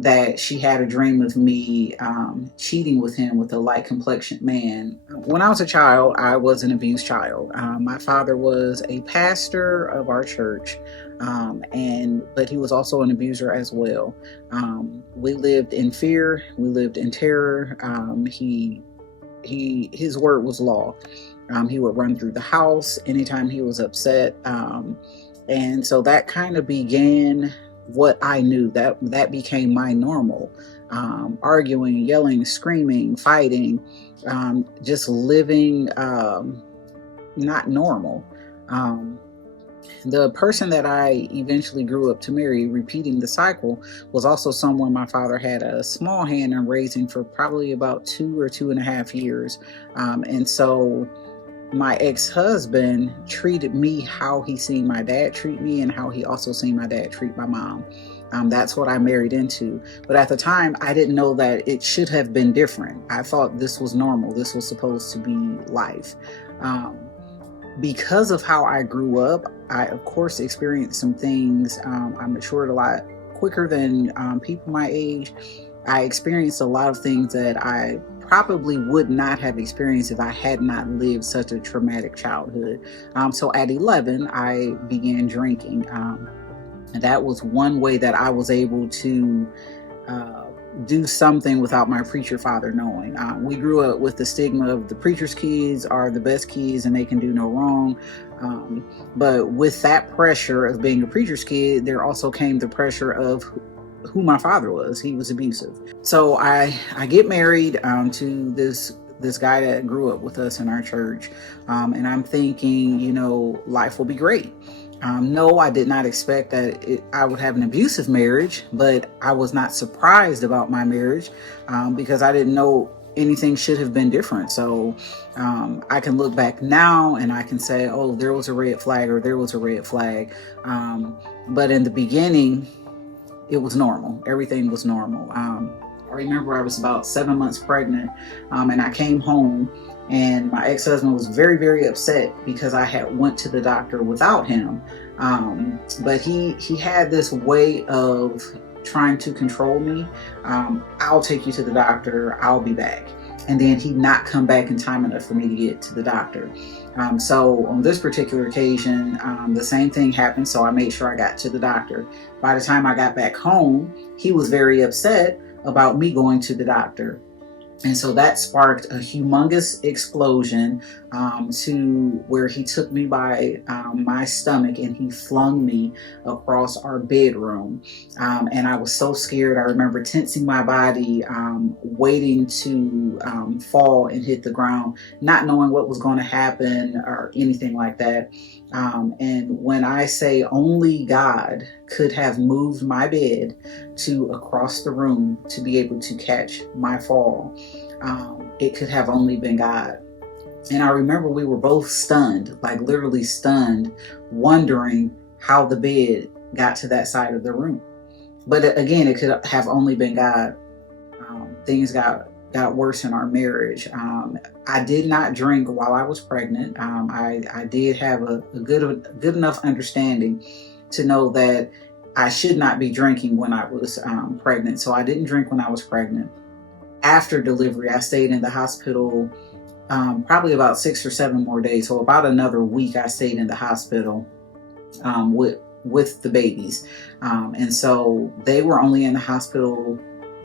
that she had a dream of me cheating with him with a light complexioned man. When I was a child, I was an abused child. My father was a pastor of our church, but he was also an abuser as well. We lived in fear. We lived in terror. His word was law. He would run through the house anytime he was upset. And so that kind of began what I knew. That became my normal. Arguing, yelling, screaming, fighting, just living not normal. The person that I eventually grew up to marry, repeating the cycle, was also someone my father had a small hand in raising for probably about 2 or 2.5 years. And so my ex-husband treated me how he seen my dad treat me and how he also seen my dad treat my mom. That's what I married into. But at the time, I didn't know that it should have been different. I thought this was normal. This was supposed to be life. Because of how I grew up, I, of course, experienced some things. I matured a lot quicker than people my age. I experienced a lot of things that I probably would not have experienced if I had not lived such a traumatic childhood. So at 11, I began drinking. And that was one way that I was able to do something without my preacher father knowing. We grew up with the stigma of the preacher's kids are the best kids and they can do no wrong. But with that pressure of being a preacher's kid, there also came the pressure of who my father was. He was abusive. So I get married to this guy that grew up with us in our church. And I'm thinking, life will be great. No, I did not expect that I would have an abusive marriage, but I was not surprised about my marriage because I didn't know anything should have been different. So I can look back now and I can say, oh, there was a red flag or there was a red flag. But in the beginning, it was normal. Everything was normal. I remember I was about 7 months pregnant and I came home. And my ex-husband was very, very upset because I had went to the doctor without him. But he had this way of trying to control me. I'll take you to the doctor. I'll be back. And then he'd not come back in time enough for me to get to the doctor. So on this particular occasion, the same thing happened. So I made sure I got to the doctor. By the time I got back home, he was very upset about me going to the doctor. And so that sparked a humongous explosion to where he took me by my stomach and he flung me across our bedroom. And I was so scared. I remember tensing my body, waiting to fall and hit the ground, not knowing what was going to happen or anything like that. And when I say only God could have moved my bed to across the room to be able to catch my fall, it could have only been God. And I remember we were both stunned, like literally stunned, wondering how the bed got to that side of the room. But again, it could have only been God. Things got worse in our marriage. I did not drink while I was pregnant. I did have a good enough understanding to know that I should not be drinking when I was pregnant. So I didn't drink when I was pregnant. After delivery, I stayed in the hospital probably about 6 or 7 more days. So about another week, I stayed in the hospital with the babies. And so they were only in the hospital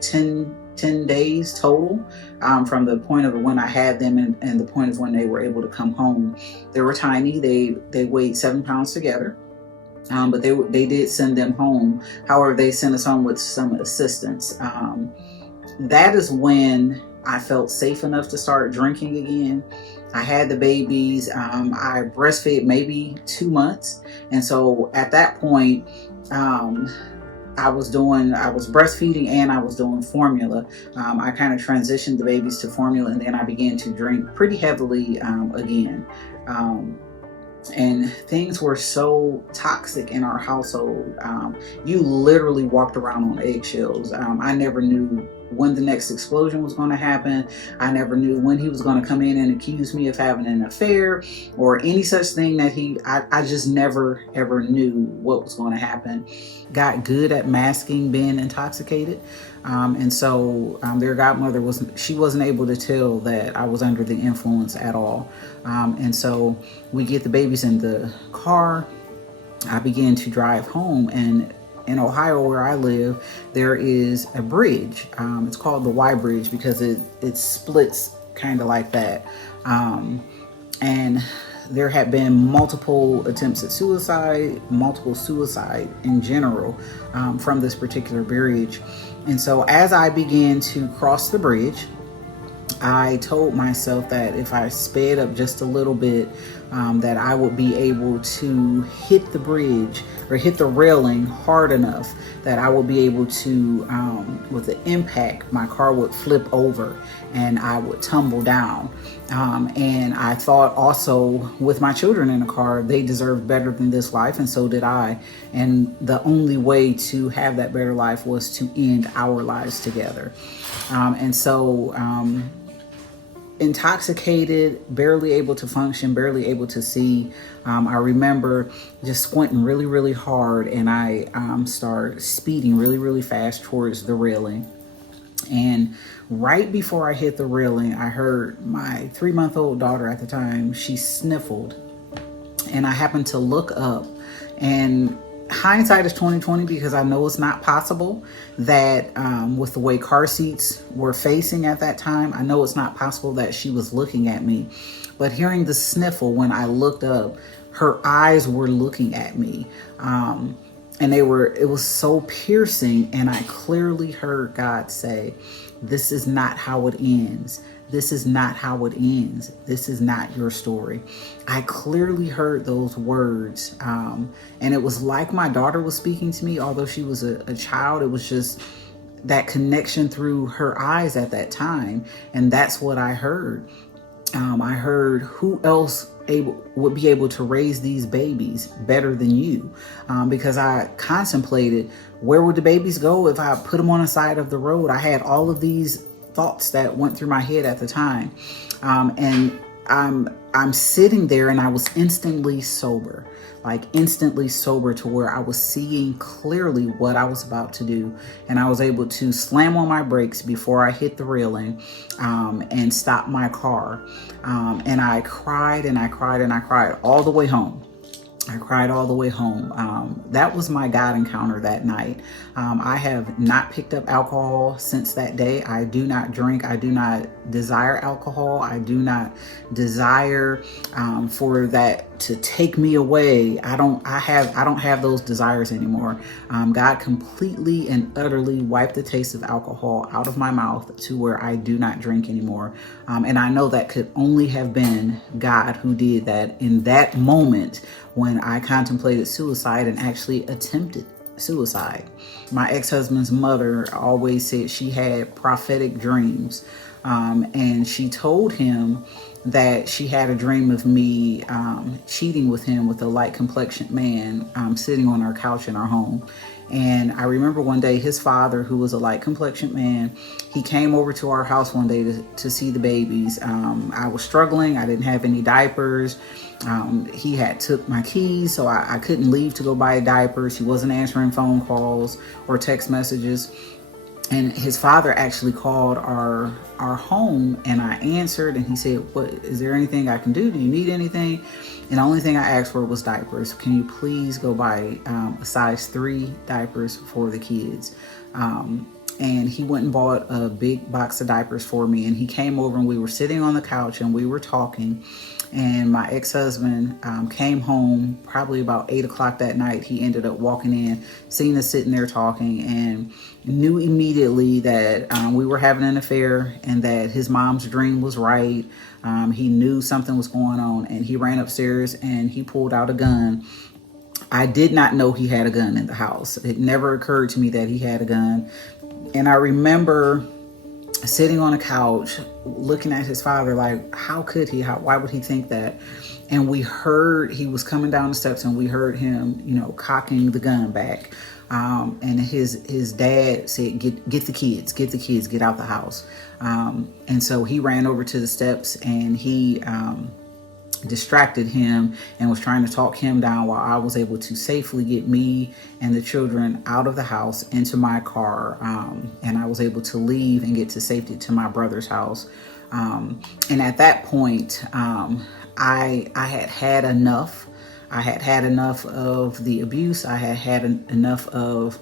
10 days total, from the point of when I had them and the point of when they were able to come home. They were tiny. They weighed 7 pounds together. But they did send them home. However, they sent us home with some assistance. That is when I felt safe enough to start drinking again. I had the babies. I breastfed maybe 2 months. And so at that point, I was breastfeeding and I was doing formula. I kind of transitioned the babies to formula and then I began to drink pretty heavily again. And things were so toxic in our household. You literally walked around on eggshells. I never knew when the next explosion was going to happen. I never knew when he was going to come in and accuse me of having an affair or any such thing that I just never ever knew what was going to happen. Got good at masking being intoxicated. And so their godmother wasn't able to tell that I was under the influence at all. And so we get the babies in the car. I began to drive home, and in Ohio where I live, there is a bridge. It's called the Y Bridge because it splits kind of like that. And there had been multiple attempts at suicide, multiple suicide in general from this particular bridge. And so as I began to cross the bridge, I told myself that if I sped up just a little bit, that I would be able to hit the bridge or hit the railing hard enough that I would be able to, with the impact, my car would flip over and I would tumble down. And I thought also, with my children in the car, they deserved better than this life, and so did I. And the only way to have that better life was to end our lives together. And so intoxicated, barely able to function, barely able to see. I remember just squinting really, really hard, and I started speeding really, really fast towards the railing. And right before I hit the railing, I heard my 3-month-old daughter at the time, she sniffled. And I happened to look up, and hindsight is 2020 because I know it's not possible that with the way car seats were facing at that time, I know it's not possible that she was looking at me. But hearing the sniffle, when I looked up, her eyes were looking at me. And it was so piercing, and I clearly heard God say, "This is not how it ends. This is not how it ends. This is not your story." I clearly heard those words. And it was like my daughter was speaking to me, although she was a child. It was just that connection through her eyes at that time. And that's what I heard. I heard, who else would be able to raise these babies better than you? Because I contemplated, where would the babies go if I put them on the side of the road? I had all of these thoughts that went through my head at the time. And I'm sitting there, and I was instantly sober to where I was seeing clearly what I was about to do. And I was able to slam on my brakes before I hit the railing and stop my car. And I cried and I cried and I cried all the way home. That was my God encounter that night. I have not picked up alcohol since that day. I do not drink. I do not desire alcohol. I do not desire for that to take me away. I don't have those desires anymore. God completely and utterly wiped the taste of alcohol out of my mouth to where I do not drink anymore. And I know that could only have been God who did that in that moment when I contemplated suicide and actually attempted suicide. My ex-husband's mother always said she had prophetic dreams. And she told him that she had a dream of me cheating with him with a light complexioned man sitting on our couch in our home. And I remember one day his father, who was a light complexioned man, he came over to our house one day to see the babies. I was struggling. I didn't have any diapers. He had took my keys, so I couldn't leave to go buy diapers. He wasn't answering phone calls or text messages. And his father actually called our home, and I answered, and he said, "What, is there anything I can do? Do you need anything?" And the only thing I asked for was diapers. "Can you please go buy a size 3 diapers for the kids?" And he went and bought a big box of diapers for me. And he came over, and we were sitting on the couch and we were talking. And my ex-husband came home probably about 8 o'clock that night. He ended up walking in, seeing us sitting there talking, and knew immediately that we were having an affair and that his mom's dream was right. He knew something was going on, and he ran upstairs and he pulled out a gun. I did not know he had a gun in the house. It never occurred to me that he had a gun. And I remember sitting on a couch looking at his father like, how could he? Why would he think that? And we heard he was coming down the steps, and we heard him, cocking the gun back. And his dad said, get the kids, get out the house. And so he ran over to the steps, and he distracted him and was trying to talk him down, while I was able to safely get me and the children out of the house into my car. And I was able to leave and get to safety to my brother's house. And at that point, I had had enough. I had had enough of the abuse. I had had enough of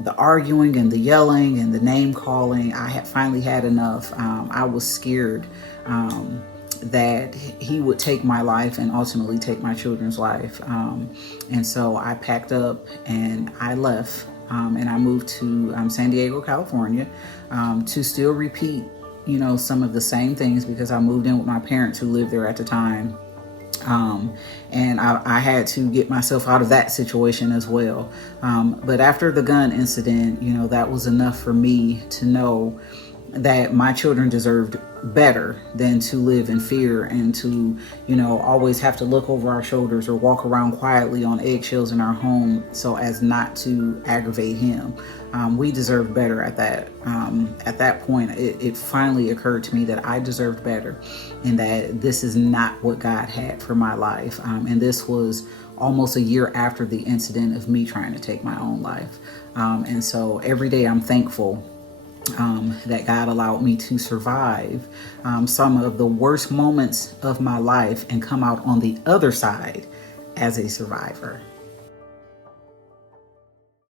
the arguing and the yelling and the name calling. I had finally had enough. I was scared that he would take my life and ultimately take my children's life. And so I packed up and I left. And I moved to San Diego, California, to still repeat, some of the same things, because I moved in with my parents who lived there at the time. And I had to get myself out of that situation as well. But after the gun incident, that was enough for me to know that my children deserved better than to live in fear and to, always have to look over our shoulders or walk around quietly on eggshells in our home so as not to aggravate him. We deserved better at that. At that point, it finally occurred to me that I deserved better, and that this is not what God had for my life. And this was almost a year after the incident of me trying to take my own life. And so every day I'm thankful that God allowed me to survive some of the worst moments of my life and come out on the other side as a survivor.